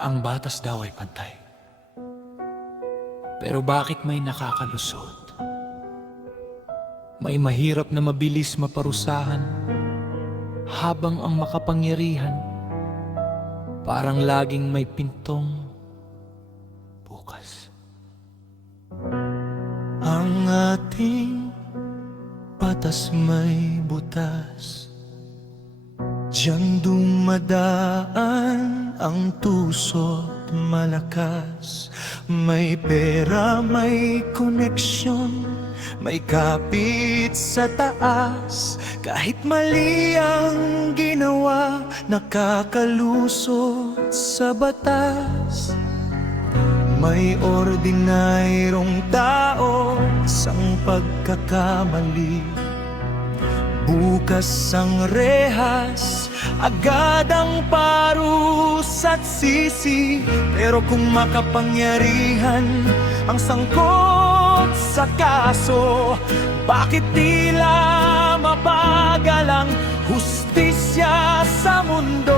ang batas daw ay pantay. Pero bakit may nakakalusot? May mahirap na mabilis maparusahan, habang ang makapangyarihan parang laging may pintong bukas. Ang ating batas may butas, diyan dumadaan ang tuso't malakas. May pera, may koneksyon, may kapit sa taas. Kahit mali ang ginawa, nakakalusot sa batas. May ordinaryong tao sang pagkakamali, bukas ang rehas, agad ang parusa't sisi. Pero kung makapangyarihan ang sangkot sa kaso, bakit tila mabagal ang hustisya sa mundo?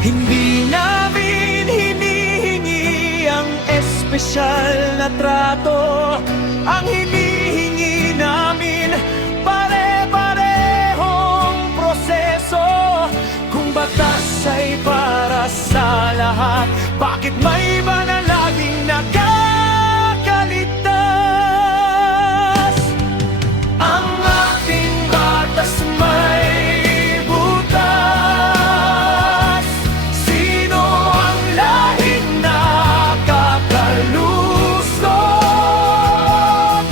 Hindi namin hinihingi ang espesyal na trato. Ang hinihingi namin pare-parehong proseso. Kung batas ay para sa lahat, bakit may iba na laging nakakaligtas? Ang ating batas may butas. Sino ang lahing nakakalusot?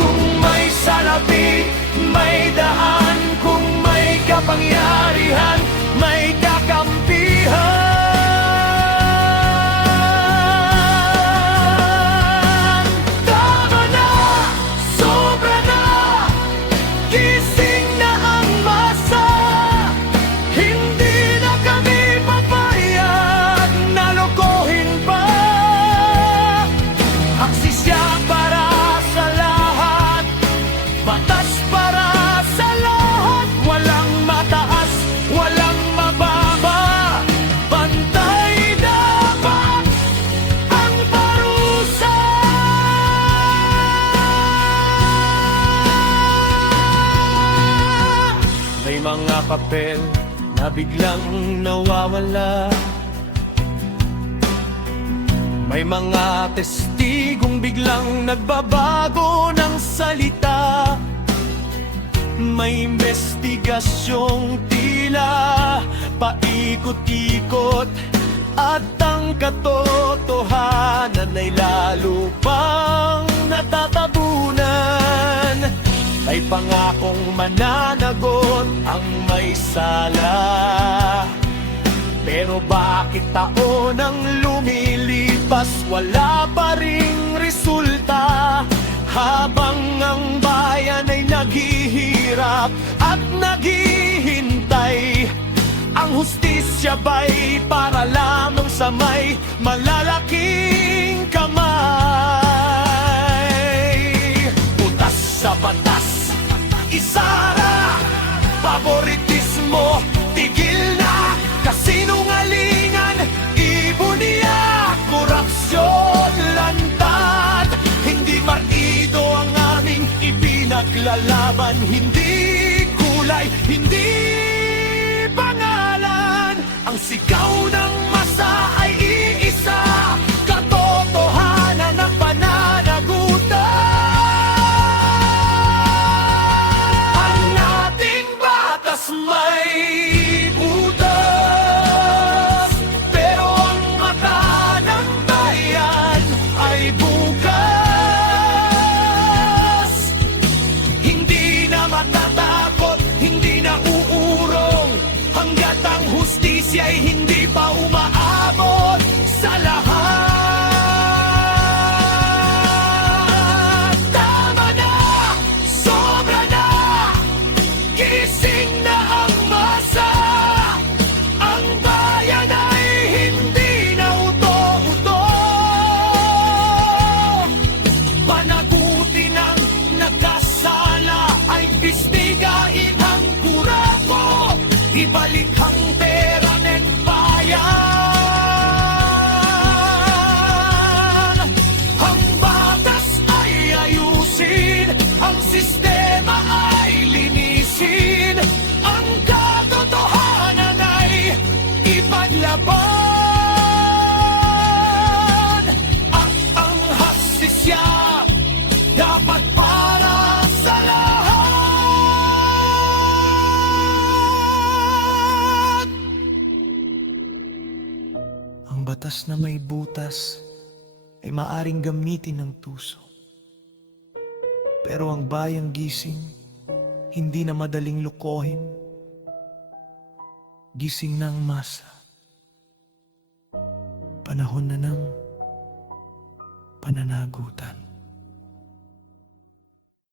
Kung may salapi, may daan. Kung may kapangyarihan, may kakampihan. Tama na, sobra na, gising na ang masa. Hindi na kami papayag na lokohin pa. Aksisya para sa lahat, batas para sa lahat. Walang mataas, walang mababa, pantay dapat ang parusa. May mga papel na biglang nawawala, may mga testigong biglang nagbabago ng salita. May investigasyong tila paikot-ikot, at ang katotohanan ay lalo pang natatabunan. May pangakong mananagot ang may sala, pero bakit taon ang lumilipas, wala pa ring resulta? Habang ang bayan ay naghihirap at naghihintay, ang hustisya ba'y para lamang sa may malalaking kamay? Butas sa batas, isara, favoritismo, tigil na. Kasinungalingan, ibuniya, korupsyon, lantad. Hindi marido ang aming ipinaglalaban. Hindi kulay, hindi pangalan. Ang sigaw ng masa ay iisa, katotohanan ng pananagutan. Ang ating batas may butas, pero ang mata ng bayan ay bukas. Hindi na matatakot, hindi na uurong, hanggat ang hustisya ay hindi pa umaabot sa lahat. Tama na, sobra na, gising na ang masa. Ang bayan ay hindi na uto-uto. Panagutin ang nakasala, ay imbestigahin ang kurako. Ibalik ang pera, batas na may butas ay maaring gamitin ng tuso. Pero ang bayang gising, hindi na madaling lukohin. Gising ng masa. Panahon na ng pananagutan.